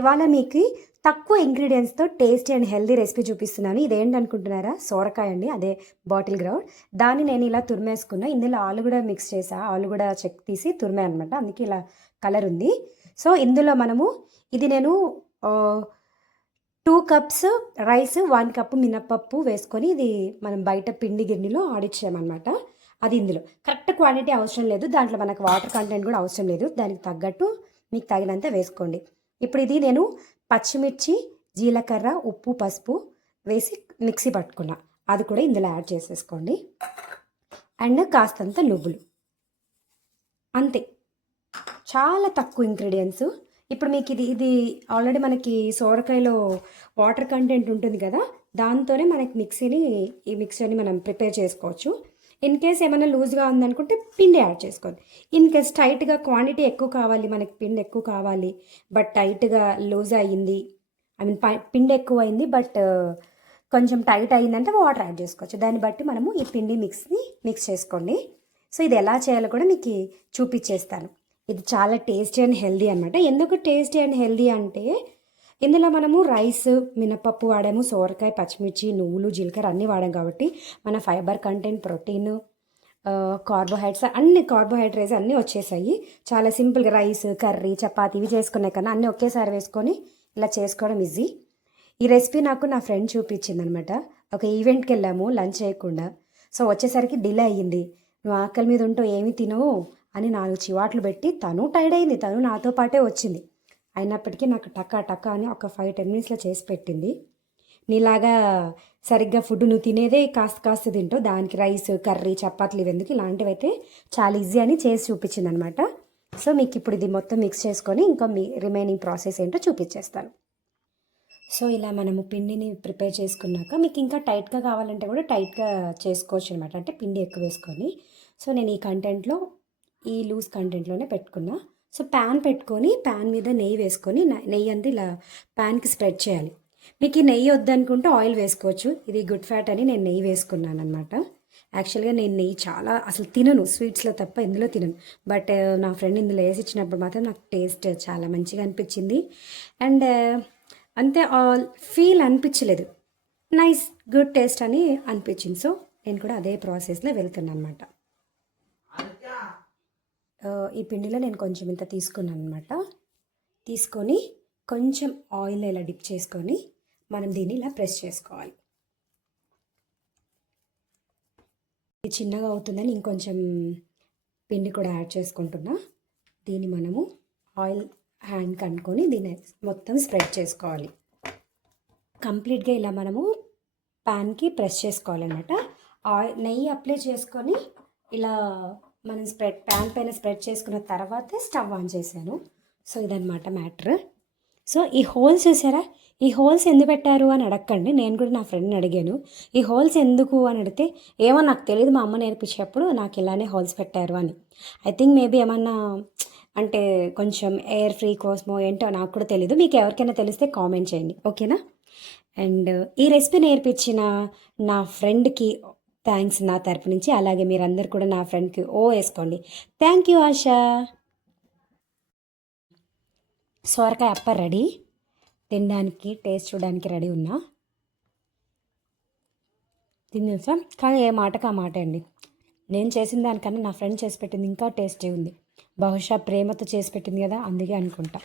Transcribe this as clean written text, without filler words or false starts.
ఇవాళ మీకు తక్కువ ఇంగ్రీడియంట్స్తో టేస్టీ అండ్ హెల్దీ రెసిపీ చూపిస్తున్నాను. ఇదేంటి అనుకుంటున్నారా? సోరకాయ అండి, అదే బాటిల్ గ్రౌండ్. దాన్ని నేను ఇలా తురిమేసుకున్నా. ఇందులో ఆలుగడ్డ మిక్స్ చేసా, ఆలుగడ్డ చెక్ తీసి తురిమే అనమాట, అందుకే ఇలా కలర్ ఉంది. సో ఇందులో మనము ఇది నేను 2 కప్స్ రైస్, 1 కప్పు మినప్పప్పు వేసుకొని ఇది మనం బయట పిండి గిన్నెలో ఆడిచ్చామన్నమాట. అది ఇందులో కరెక్ట్ క్వాంటిటీ అవసరం లేదు, దాంట్లో మనకు వాటర్ కంటెంట్ కూడా అవసరం లేదు. దానికి తగ్గట్టు మీకు తగినంత వేసుకోండి. ఇప్పుడు ఇది నేను పచ్చిమిర్చి, జీలకర్ర, ఉప్పు, పసుపు వేసి మిక్సీ పట్టుకున్నా, అది కూడా ఇందులో యాడ్ చేసేసుకోండి. అండ్ కాస్తంత నువ్వులు, అంతే. చాలా తక్కువ ఇంగ్రీడియంట్స్. ఇప్పుడు మీకు ఇది ఆల్రెడీ మనకి సోరకాయలో వాటర్ కంటెంట్ ఉంటుంది కదా, దాంతోనే మనకి ఈ మిక్సర్ని మనం ప్రిపేర్ చేసుకోవచ్చు. ఇన్ కేస్ ఏమైనా లూజ్గా ఉందనుకుంటే పిండి యాడ్ చేసుకోండి. ఇన్ కేస్ టైట్గా క్వాంటిటీ ఎక్కువ కావాలి, మనకి పిండి ఎక్కువ కావాలి బట్ టైట్గా లూజ్ అయ్యింది, ఐ మీన్ పిండి ఎక్కువ అయింది బట్ కొంచెం టైట్ అయ్యిందంటే వాటర్ యాడ్ చేసుకోవచ్చు. దాన్ని బట్టి మనము ఈ పిండి మిక్స్ చేసుకోండి. సో ఇది ఎలా చేయాలో కూడా మీకు చూపించేస్తాను. ఇది చాలా టేస్టీ అండ్ హెల్దీ అనమాట. ఎందుకు టేస్టీ అండ్ హెల్దీ అంటే ఇందులో మనము రైస్, మినపప్పు వాడాము, సోరకాయ, పచ్చిమిర్చి, నువ్వులు, జీలకర్ర అన్నీ వాడాం కాబట్టి మన ఫైబర్ కంటెంట్, ప్రోటీన్, కార్బోహైడ్రేట్స్ అన్నీ వచ్చేసాయి. చాలా సింపుల్గా రైస్, కర్రీ, చపాతీ ఇవి చేసుకునే కన్నా అన్నీ ఒకేసారి వేసుకొని ఇలా చేసుకోవడం ఈజీ. ఈ రెసిపీ నాకు నా ఫ్రెండ్ చూపించిందనమాట. ఒక ఈవెంట్కి వెళ్ళాము లంచ్ చేయకుండా. సో వచ్చేసరికి డిలే అయ్యింది. నువ్వు ఆకలి మీద ఉంటూ ఏమి తినవు అని 4 చివాట్లు పెట్టి తను టైర్డ్ అయింది. తను నాతో పాటే వచ్చింది. అయినప్పటికీ నాకు టకా అని ఒక 5-10 మినిట్స్లో చేసి పెట్టింది. నీలాగా సరిగ్గా ఫుడ్ నువ్వు తినేదే కాస్త తింటావు, దానికి రైస్, కర్రీ, చపాతీలు ఇవెందుకు, ఇలాంటివి అయితే చాలా ఈజీ అని చేసి చూపించింది అనమాట. సో మీకు ఇప్పుడు ఇది మొత్తం మిక్స్ చేసుకొని ఇంకా రిమైనింగ్ ప్రాసెస్ ఏంటో చూపించేస్తాను. సో ఇలా మనము పిండిని ప్రిపేర్ చేసుకున్నాక మీకు ఇంకా టైట్గా కావాలంటే కూడా టైట్గా చేసుకోవచ్చు అనమాట, అంటే పిండి ఎక్కువ వేసుకొని. సో నేను ఈ లూజ్ కంటెంట్లోనే పెట్టుకున్నా. సో ప్యాన్ పెట్టుకొని ప్యాన్ మీద నెయ్యి వేసుకొని నెయ్యి అంతా ఇలా ప్యాన్కి స్ప్రెడ్ చేయాలి. మీకు ఈ నెయ్యి వద్దనుకుంటే ఆయిల్ వేసుకోవచ్చు. ఇది గుడ్ ఫ్యాట్ అని నేను నెయ్యి వేసుకున్నాను అనమాట. యాక్చువల్గా నేను నెయ్యి అసలు తినను, స్వీట్స్లో తప్ప ఇందులో తినను. బట్ నా ఫ్రెండ్ ఇందులో వేసి ఇచ్చినప్పుడు మాత్రం నాకు టేస్ట్ చాలా మంచిగా అనిపించింది. అండ్ అంతే ఫీల్ అనిపించలేదు, నైస్ గుడ్ టేస్ట్ అని అనిపించింది. సో నేను కూడా అదే ప్రాసెస్లో వెళ్తున్నాను అనమాట. ఈ పిండిలో నేను కొంచెం ఇంత తీసుకున్నాను అనమాట. తీసుకొని కొంచెం ఆయిల్ ఇలా డిప్ చేసుకొని మనం దీన్ని ఇలా ప్రెస్ చేసుకోవాలి. ఇది చిన్నగా అవుతుందని ఇంకొంచెం పిండి కూడా యాడ్ చేసుకుంటున్నా. దీన్ని మనము ఆయిల్ హ్యాండ్ కనుక్కొని దీన్ని మొత్తం స్ప్రెడ్ చేసుకోవాలి. కంప్లీట్గా ఇలా మనము ప్యాన్కి ప్రెస్ చేసుకోవాలన్నమాట. నెయ్యి అప్లై చేసుకొని ఇలా మనం ప్యాన్ పైన స్ప్రెడ్ చేసుకున్న తర్వాతే స్టవ్ ఆన్ చేశాను. సో ఇదన్నమాట మ్యాటర్. సో ఈ హోల్స్ చూసారా, ఈ హోల్స్ ఎందుకు పెట్టారు అని అడగండి. నేను కూడా నా ఫ్రెండ్ని అడిగాను ఈ హోల్స్ ఎందుకు అని అడిగితే, ఏమో నాకు తెలియదు, మా అమ్మ నేర్పించేటప్పుడు నాకు ఇలానే హోల్స్ పెట్టారు అని. ఐ థింక్ మేబీ ఏమన్నా అంటే కొంచెం ఎయిర్ ఫ్రీ కోసమో ఏంటో నాకు కూడా తెలీదు. మీకు ఎవరికైనా తెలిస్తే కామెంట్ చేయండి, ఓకేనా. అండ్ ఈ రెసిపీ నేర్పించిన నా ఫ్రెండ్కి థ్యాంక్స్ నా తరపు నుంచి. అలాగే మీరందరూ కూడా నా ఫ్రెండ్కి వేసుకోండి. Thank you ASHA. సోరకాయ అప్ప రెడీ, తినడానికి టేస్ట్ చూడడానికి రెడీ ఉన్నా. తినేసా, కానీ ఏ మాటకు ఆ మాట అండి. నేను చేసిన దానికన్నా నా ఫ్రెండ్ చేసి పెట్టింది ఇంకా టేస్టీ ఉంది. బహుశా ప్రేమతో చేసి పెట్టింది కదా, అందుకే అనుకుంటా.